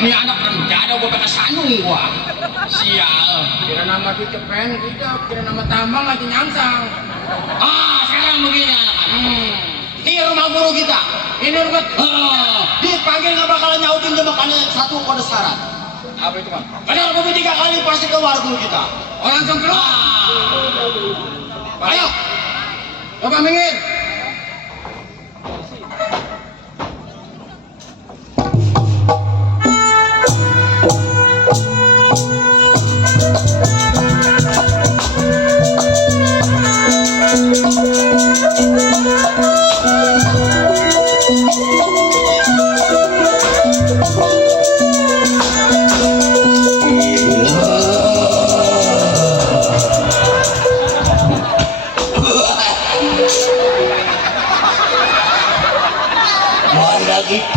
Ini anak rencana gua pakai sanung gua. Sial. Kira nama tuh cepen, kira nama tambang aja nyangsang. Sekarang begini anak-anak. Ini rumah guru kita. Ini rumah. Dipanggil nggak bakalan nyautin cuma karena satu kode syarat. Apa itu bang? Karena aku 3 kali pasti keluar guru kita. Langsung keluar. Ayo. Coba minggir.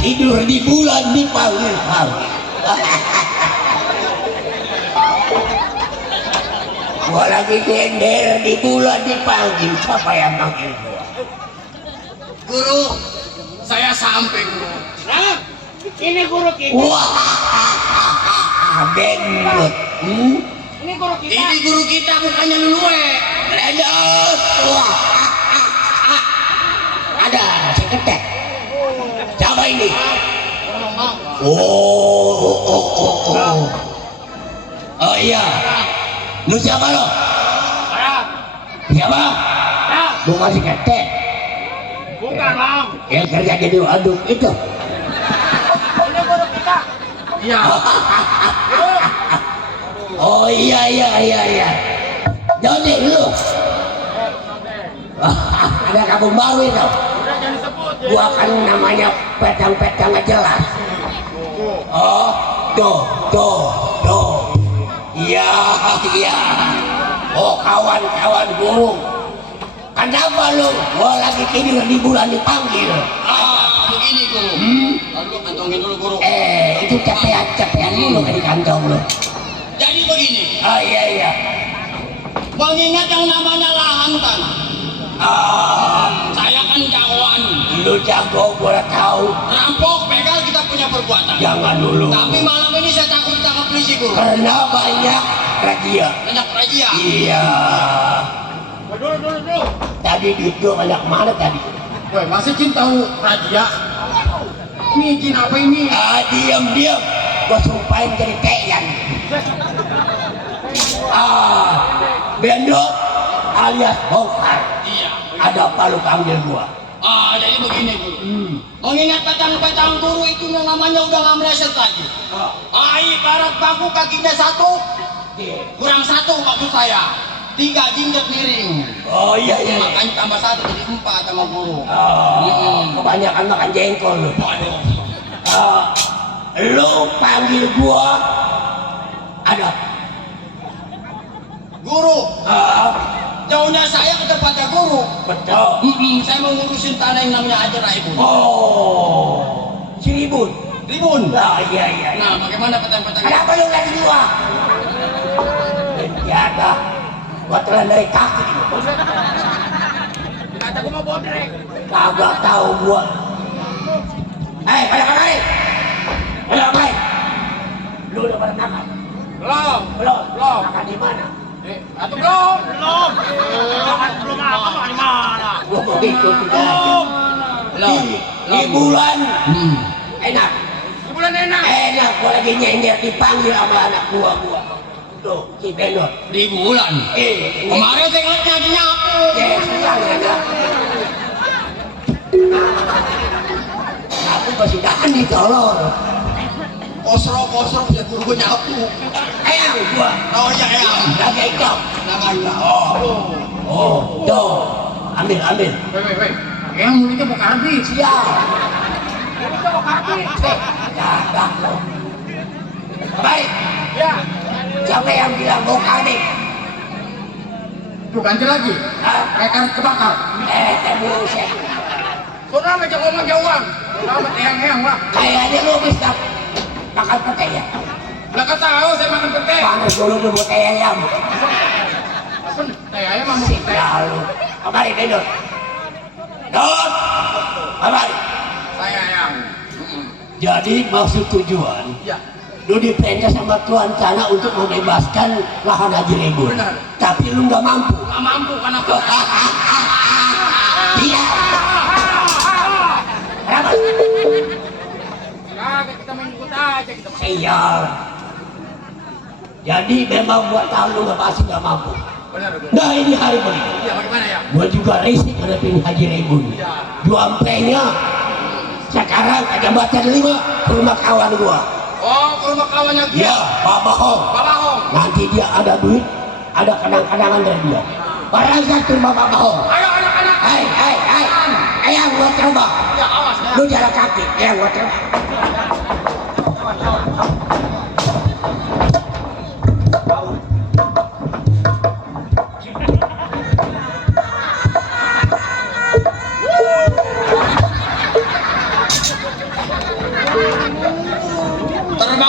Tidur di bulan dipanggil-panggil. Gua lagi gender di bulan dipanggil. Siapa yang manggil gua? Guru, saya sampai guru. Nah, ini guru kita. Wah, benut. Ini guru kita. Ini guru kita bukannya lulue. Benut. Wah, ada seketek. Siapa ini? Oh iya. Lu siapa lo? Siapa? Bukan si ketek. Bukan bang. Yang kerja jadi aduk itu. Ini guru kita. Iya. Oh iya. Jadi lu. Ada kampung baru itu. Udah jangan disebut. Gua kan namanya petang-petang nggak jelas. Oh, tuh. Iya. Oh kawan-kawan guru. Kenapa lu? Gua lagi tidur di bulan dipanggil. Begini guru. Lalu kantongin dulu guru. Itu capean dulu di kantong lu. Jadi begini. Iya. Mengingat yang namanya lahan tanah. Saya kan jagoan. Lu jago, gua tahu. Rampok, begal kita punya perbuatan. Jangan dulu. Tapi malam ini saya takut ditangkap polisi guru. Karena banyak razia. Banyak razia. Iya. Dulu. Tadi itu banyak mana tadi? Woi, masih Jin tahu raja? Ini Jin apa ini? Diam. Gua sumpahin jadi teyan. Bendot alias bongkar. Iya. Ada apa lu panggil gua? Jadi begini guru. Mengingat petang-petang guru itu yang namanya udah nggak meleset lagi. Ibarat bangku kakinya 1, kurang 1 maksud saya. 3 jinjat miring. Oh iya. Makanya tambah 1 jadi 4 sama guru. Kebanyakan makan jengkol lu. Waduh. Lu panggil gua ada Guru, jauhnya saya ke tempatnya guru. betul. Saya mau ngurusin tanah yang namanya Hajar Raibun. Si Ribun. Ribun. Iya. Nah, bagaimana petang-petang? Kenapa lu ngasih gua? Menjaga. Gua telan dari kaki. Kata gua mau bodrek. Kagak tahu gua. Pada kemari. Pada kemari. Lu udah pada makan? Belum. Makan di mana? Atau belum? Belum apa di mana? Gua begitu Belum. Di bulan enak. Di bulan enak. Enak, gua lagi nyender dipanggil sama anak gua. Tuh, si Benot. Di bulan. Kemarin saya ngeliatnya di nyapu. Siang enak. Aku masih tahan di tolor. Kosro ya guru nyapu. Ayam gua. Oh iya ayam. Lagi ikan. Namanya. Tuh. Ambil. Woi. Yang mulutnya buka habis. Siap. Mulutnya buka habis. Jaga lo. Baik. Ya. Siapa yang bilang buka nih? Tuh ganti lagi. Kayak karet kebakar. Buset. Soalnya macam ngomong jauhan. Nama heyang lah. Kayaknya lu bisa makan pete ya? Lah kata tahu saya makan pete. Panas dulu pete ayam. Apa? Teh ayam mau Si teh. lalu. Kemari Benut. Dot. Kemari. Saya ayam. Jadi maksud tujuan Ya. lu diperintah sama Tuhan sana untuk membebaskan lahan Haji Rebun. Benar. Tapi lu nggak mampu. Nggak mampu kenapa? Iya. Kenapa? Kagak, kita main ikut aja kita. Iya. Jadi memang gua tahu lu nggak pasti nggak mampu. Benar, benar. Nah ini hari ini. Iya, bagaimana ya? Gua juga risik ngadepin Haji Rebun. Iya. Juampenya sekarang ke jambatan 5 ke rumah kawan gua. Oh, ke rumah kawannya dia. Ya, Pak Bahong. Bapak Hong. Nanti dia ada duit, ada kenang-kenangan dari dia. Barang satu Bapak Bahong. Ayo anak-anak. Hai, ayang gua coba. Ya, awas ya. Lu jalan kaki, ayang gua coba.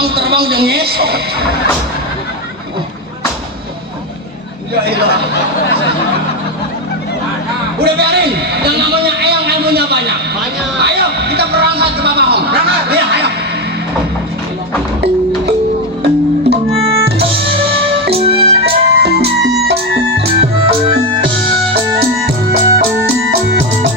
Terbang yang ngesot. Ya ilah. Udah biarin, yang namanya eyang ilmunya banyak. Ayo